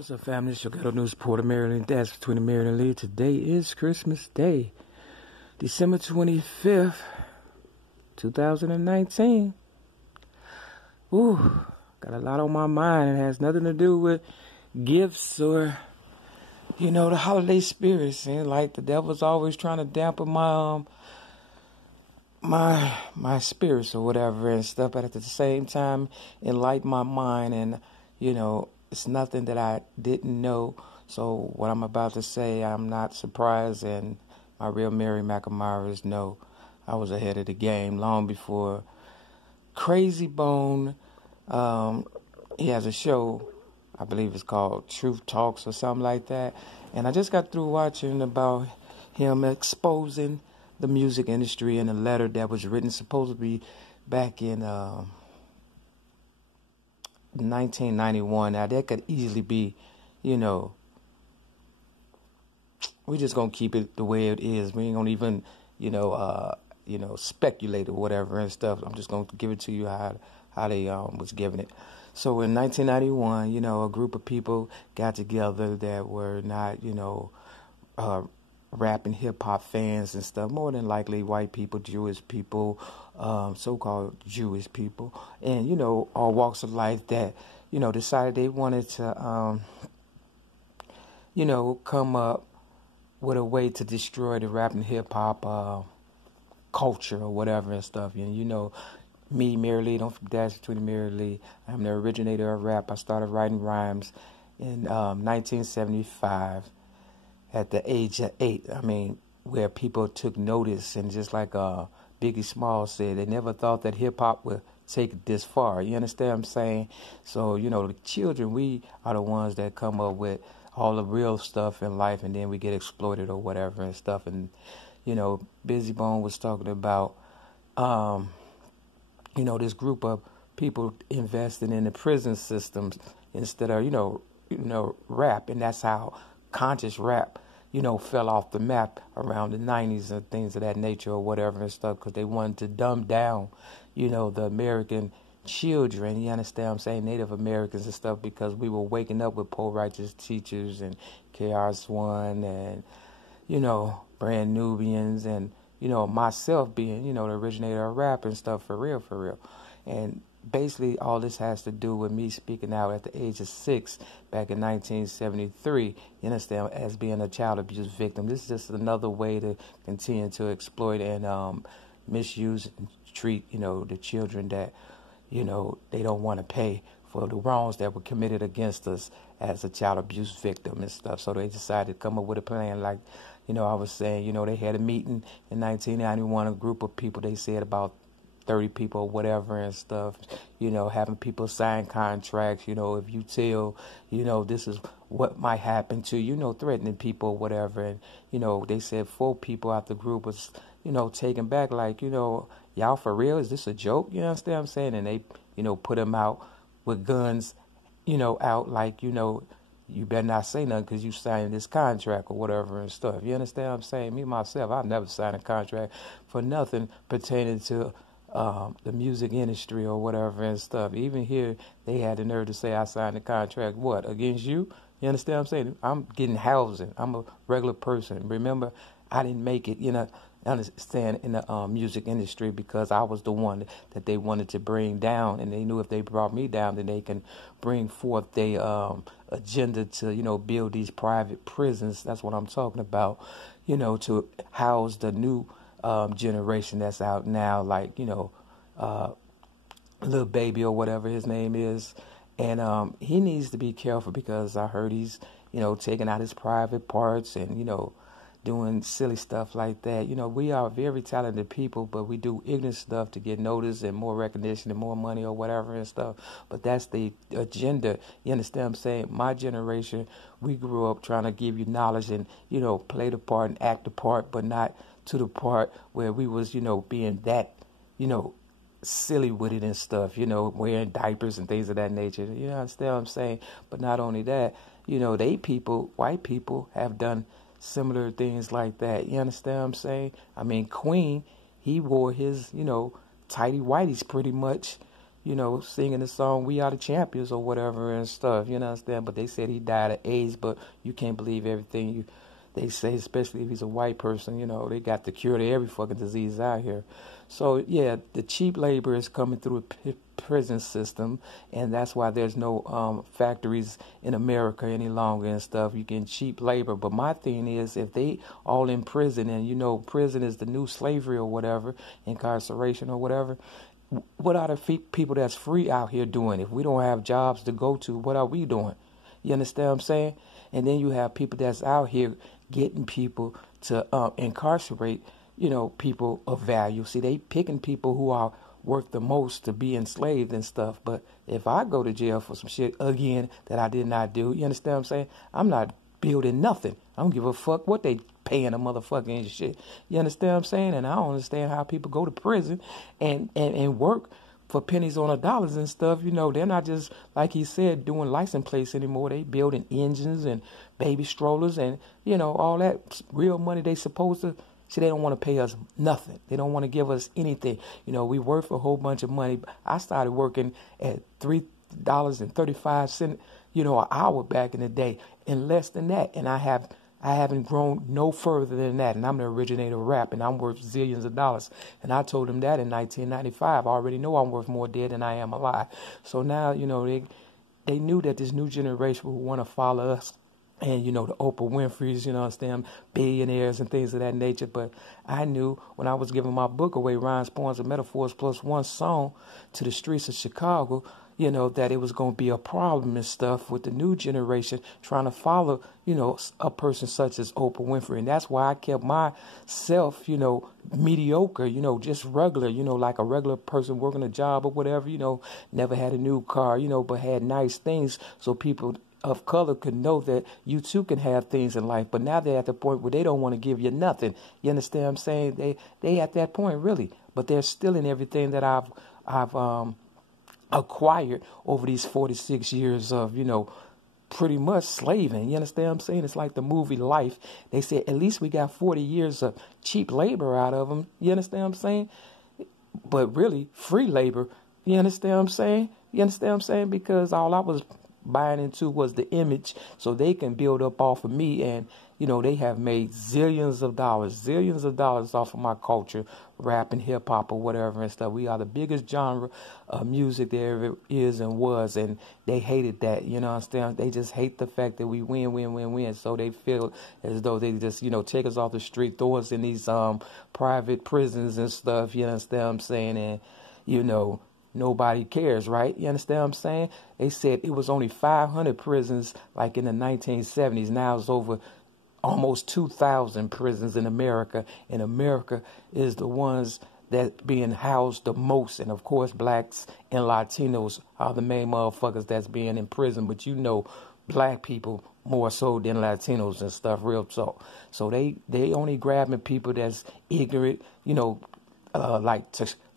What's up, family? It's your Ghetto News Porter, Maryland. That's between the Maryland Lee. Today is Christmas Day, December 25th, 2019. Ooh, got a lot on my mind. It has nothing to do with gifts or, the holiday spirit. Seems like the devil's always trying to dampen my spirits or whatever and stuff, but at the same time enlighten my mind. And it's nothing that I didn't know. So what I'm about to say, I'm not surprised, and my real Mary McNamara's know I was ahead of the game long before Crazy Bone. He has a show, I believe it's called Truth Talks or something like that, and I just got through watching about him exposing the music industry in a letter that was written supposedly back in 1991. Now that could easily be, we're just gonna keep it the way it is. We ain't gonna even, speculate or whatever and stuff. I'm just gonna give it to you how they was giving it. So in 1991, a group of people got together that were not, rap and hip hop fans and stuff. More than likely, white people, Jewish people, so-called Jewish people, and all walks of life that decided they wanted to come up with a way to destroy the rap and hip hop culture or whatever and stuff. And me, Mary Lee, don't forget that's between the Mary Lee. I'm the originator of rap. I started writing rhymes in 1975 at the age of 8. I mean, where people took notice, and just like Biggie Smalls said, they never thought that hip hop would take it this far. You understand what I'm saying? So, the children, we are the ones that come up with all the real stuff in life, and then we get exploited or whatever and stuff. And, Busy Bone was talking about, this group of people investing in the prison systems instead of, rap. And that's how conscious rap, fell off the map around the 90s and things of that nature or whatever and stuff, because they wanted to dumb down, the American children, you understand what I'm saying, Native Americans and stuff, because we were waking up with Poor Righteous Teachers and KRS-One and, Brand Nubians and, myself being, the originator of rap and stuff, for real. And basically, all this has to do with me speaking out at the age of 6 back in 1973, you understand, as being a child abuse victim. This is just another way to continue to exploit and misuse and treat, the children that, they don't want to pay for the wrongs that were committed against us as a child abuse victim and stuff. So they decided to come up with a plan like, I was saying, they had a meeting in 1991, a group of people, they said about 30 people or whatever and stuff, having people sign contracts, if you tell, this is what might happen to you, threatening people or whatever. And, they said 4 people out the group was, taken back like, y'all for real? Is this a joke? You understand what I'm saying? And they, put them out with guns, out like, you better not say nothing because you signed this contract or whatever and stuff. You understand what I'm saying? Me, myself, I've never signed a contract for nothing pertaining to the music industry or whatever and stuff. Even here, they had the nerve to say I signed a contract, what, against you? You understand what I'm saying? I'm getting housing. I'm a regular person. Remember, I didn't make it, understand, in the music industry because I was the one that they wanted to bring down, and they knew if they brought me down, then they can bring forth their agenda to, build these private prisons. That's what I'm talking about, to house the new generation that's out now, like, Little Baby or whatever his name is. And he needs to be careful because I heard he's, taking out his private parts and, doing silly stuff like that. We are very talented people, but we do ignorant stuff to get noticed and more recognition and more money or whatever and stuff. But that's the agenda. You understand what I'm saying? My generation, we grew up trying to give you knowledge and, play the part and act the part, but not to the part where we was, being that, silly with it and stuff, wearing diapers and things of that nature. You understand what I'm saying? But not only that, white people have done similar things like that. You understand what I'm saying? I mean, Queen, he wore his, tighty whities pretty much, singing the song "We Are the Champions" or whatever and stuff. You understand? But they said he died of AIDS, but you can't believe everything they say, especially if he's a white person. They got the cure to every fucking disease out here. So yeah, the cheap labor is coming through a prison system, and that's why there's no factories in America any longer and stuff. You get cheap labor. But my thing is, if they all in prison, and prison is the new slavery or whatever, incarceration or whatever. What are the people that's free out here doing? If we don't have jobs to go to, what are we doing? You understand what I'm saying? And then you have people that's out here getting people to incarcerate, people of value. See, they picking people who are worth the most to be enslaved and stuff. But if I go to jail for some shit again that I did not do, you understand what I'm saying? I'm not building nothing. I don't give a fuck what they paying a motherfucking shit. You understand what I'm saying? And I don't understand how people go to prison and work for pennies on the dollars and stuff. They're not just, like he said, doing license plates anymore. They building engines and baby strollers and, all that real money they supposed to. See, they don't want to pay us nothing. They don't want to give us anything. We worth a whole bunch of money. I started working at $3.35, an hour back in the day, and less than that. And I haven't grown no further than that. And I'm the originator of rap, and I'm worth zillions of dollars. And I told them that in 1995. I already know I'm worth more dead than I am alive. So now, they knew that this new generation would want to follow us. And, the Oprah Winfrey's, understand, billionaires and things of that nature. But I knew when I was giving my book away, Rhymes, Poems, and Metaphors Plus One song, to the streets of Chicago, that it was going to be a problem and stuff with the new generation trying to follow, a person such as Oprah Winfrey. And that's why I kept myself, mediocre, just regular, like a regular person working a job or whatever, never had a new car, but had nice things so people of color could know that you too can have things in life. But now they're at the point where they don't want to give you nothing. You understand what I'm saying? They at that point, really. But they're stealing everything that I've acquired over these 46 years of, pretty much slaving. You understand what I'm saying? It's like the movie Life. They said, at least we got 40 years of cheap labor out of them. You understand what I'm saying? But really, free labor. You understand what I'm saying? You understand what I'm saying? Because all I was buying into was the image, so they can build up off of me. And they have made zillions of dollars off of my culture, rap and hip hop or whatever and stuff. We are the biggest genre of music there ever is and was, and they hated that. Understand? They just hate the fact that we win. So they feel as though they just take us off the street, throw us in these private prisons and stuff. You understand what I'm saying? And nobody cares, right? You understand what I'm saying? They said it was only 500 prisons like in the 1970s. Now it's over almost 2,000 prisons in America. And America is the ones that being housed the most. And of course, blacks and Latinos are the main motherfuckers that's being in prison. But black people more so than Latinos and stuff, real talk. So they only grabbing people that's ignorant, like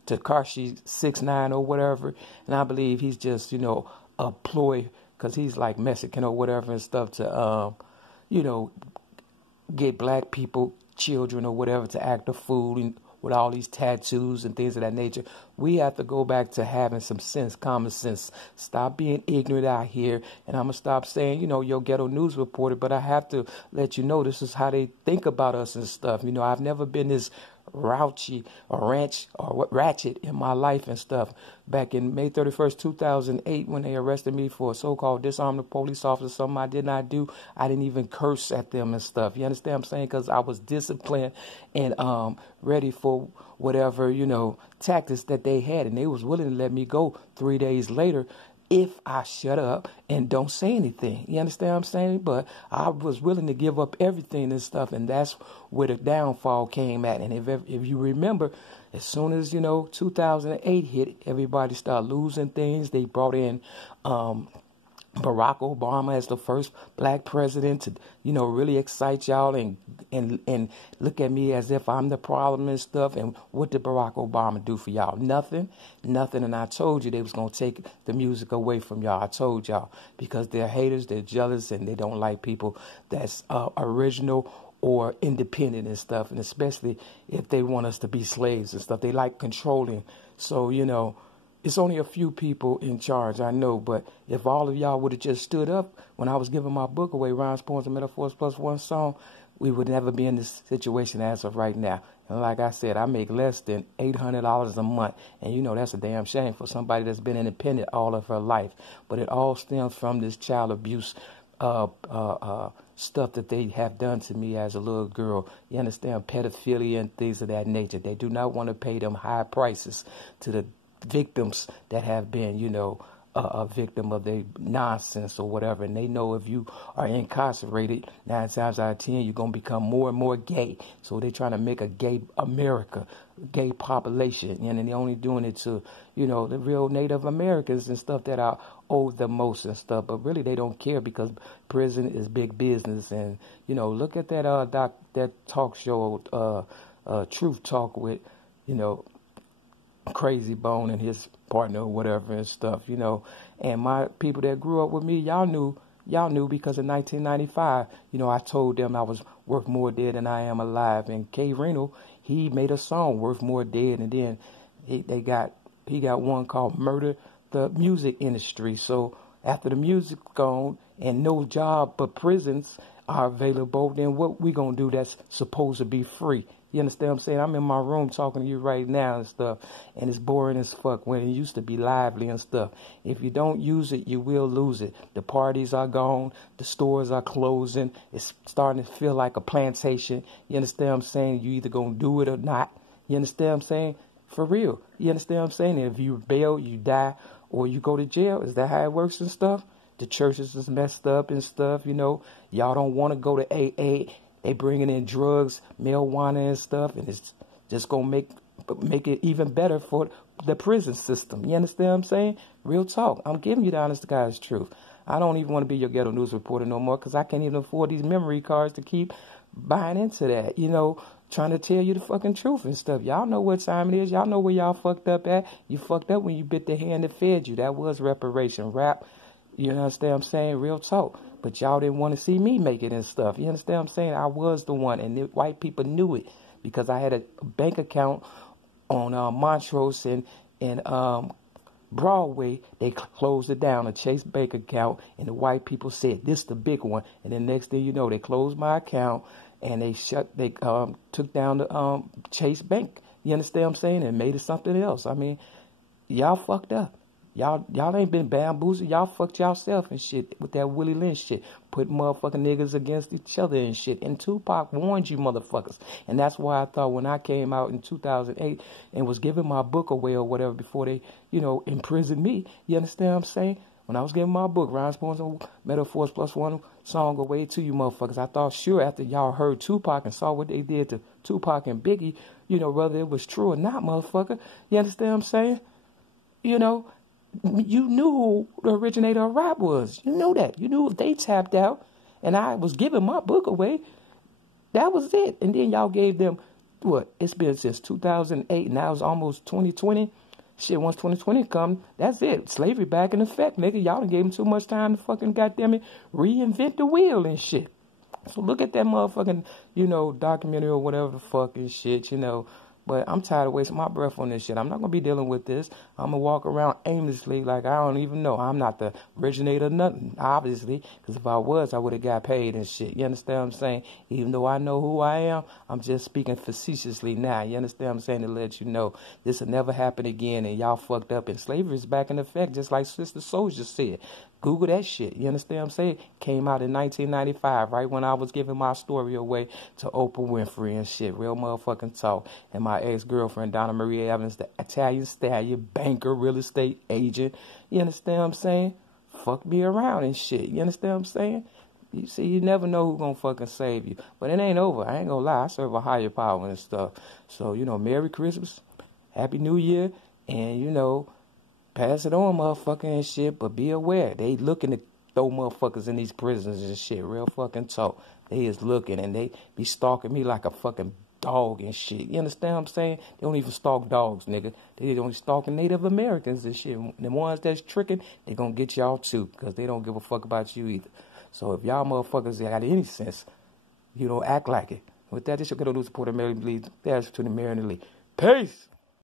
Tekashi 6ix9ine or whatever, and I believe he's just a ploy because he's like Mexican or whatever and stuff to get black people, children or whatever, to act a fool and with all these tattoos and things of that nature. We have to go back to having some sense, common sense. Stop being ignorant out here. And I'm going to stop saying, your ghetto news reporter, but I have to let you know this is how they think about us and stuff. I've never been this ratchet in my life and stuff. Back in May 31st, 2008, when they arrested me for a so-called disarmed a police officer, something I did not do, I didn't even curse at them and stuff. You understand what I'm saying? Because I was disciplined and ready for whatever, tactics that they had. And they was willing to let me go 3 days later if I shut up and don't say anything. You understand what I'm saying? But I was willing to give up everything and stuff, and that's where the downfall came at. And if you remember, as soon as, 2008 hit, everybody started losing things. They brought in Barack Obama as the first black president to, really excite y'all and look at me as if I'm the problem and stuff. And what did Barack Obama do for y'all? Nothing. And I told you they was going to take the music away from y'all. I told y'all, because they're haters, they're jealous, and they don't like people that's original or independent and stuff. And especially if they want us to be slaves and stuff. They like controlling. So, It's only a few people in charge, I know, but if all of y'all would have just stood up when I was giving my book away, Rhymes, Poems, and Metaphors plus one song, we would never be in this situation as of right now. And like I said, I make less than $800 a month. And you know that's a damn shame for somebody that's been independent all of her life. But it all stems from this child abuse stuff that they have done to me as a little girl. You understand? Pedophilia and things of that nature. They do not want to pay them high prices to the victims that have been, a victim of their nonsense or whatever. And they know if you are incarcerated, 9 times out of 10, you're going to become more and more gay. So they're trying to make a gay America, gay population. And they're only doing it to, the real Native Americans and stuff that are owed the most and stuff. But really, they don't care because prison is big business. And, look at that that talk show, Truth Talk with, Crazy Bone and his partner or whatever and stuff, and my people that grew up with me, y'all knew because in 1995, I told them I was worth more dead than I am alive. And K. Reno, he made a song Worth More Dead, and then he got one called Murder the Music Industry. So after the music's gone and no job but prisons are available, then what we gonna do that's supposed to be free? You understand what I'm saying? I'm in my room talking to you right now and stuff, and it's boring as fuck when it used to be lively and stuff. If you don't use it, you will lose it. The parties are gone. The stores are closing. It's starting to feel like a plantation. You understand what I'm saying? You either going to do it or not. You understand what I'm saying? For real. You understand what I'm saying? If you rebel, you die, or you go to jail. Is that how it works and stuff? The churches is messed up and stuff, Y'all don't want to go to AA. They bringing in drugs, marijuana and stuff, and it's just going to make it even better for the prison system. You understand what I'm saying? Real talk. I'm giving you the honest to God's truth. I don't even want to be your ghetto news reporter no more because I can't even afford these memory cards to keep buying into that, trying to tell you the fucking truth and stuff. Y'all know what time it is. Y'all know where y'all fucked up at. You fucked up when you bit the hand that fed you. That was reparation. Rap. You understand what I'm saying? Real talk. But y'all didn't want to see me make it and stuff. You understand what I'm saying? I was the one, and the white people knew it because I had a bank account on Montrose and Broadway. They closed it down, a Chase bank account, and the white people said, this the big one. And then next thing you know, they closed my account, and they took down the Chase bank. You understand what I'm saying? And made it something else. I mean, y'all fucked up. Y'all ain't been bamboozled. Y'all fucked yourself and shit with that Willie Lynch shit. Put motherfucking niggas against each other and shit. And Tupac warned you motherfuckers. And that's why I thought when I came out in 2008 and was giving my book away or whatever before they, imprisoned me. You understand what I'm saying? When I was giving my book, Rhymes, Poems, and Metaphors plus one song away to you motherfuckers, I thought sure after y'all heard Tupac and saw what they did to Tupac and Biggie, whether it was true or not, motherfucker. You understand what I'm saying? You knew who the originator of rap was. You knew that. You knew if they tapped out and I was giving my book away, that was it. And then y'all gave them, it's been since 2008, now it's almost 2020. Shit, once 2020 come, that's it. Slavery back in effect, nigga. Y'all done gave them too much time to fucking goddamn it reinvent the wheel and shit. So look at that motherfucking, documentary or whatever the fuck and shit, But I'm tired of wasting my breath on this shit. I'm not going to be dealing with this. I'm going to walk around aimlessly like I don't even know. I'm not the originator of nothing, obviously. Because if I was, I would have got paid and shit. You understand what I'm saying? Even though I know who I am, I'm just speaking facetiously now. You understand what I'm saying? To let you know this will never happen again and y'all fucked up. And slavery is back in effect, just like Sister Soldier said. Google that shit. You understand what I'm saying? Came out in 1995, right when I was giving my story away to Oprah Winfrey and shit. Real motherfucking talk. And my ex-girlfriend, Donna Marie Evans, the Italian stallion, banker, real estate agent. You understand what I'm saying? Fuck me around and shit. You understand what I'm saying? You see, you never know who's going to fucking save you. But it ain't over. I ain't going to lie. I serve a higher power and stuff. So, Merry Christmas. Happy New Year. And, pass it on, motherfucker, and shit, but be aware. They looking to throw motherfuckers in these prisons and shit. Real fucking talk. They is looking, and they be stalking me like a fucking dog and shit. You understand what I'm saying? They don't even stalk dogs, nigga. They only stalking Native Americans and shit. The ones that's tricking, they gonna get y'all too, because they don't give a fuck about you either. So if y'all motherfuckers got any sense, you don't act like it. With that, this your good news reporter, Mary Lee. That's to the Mary Lee. Peace!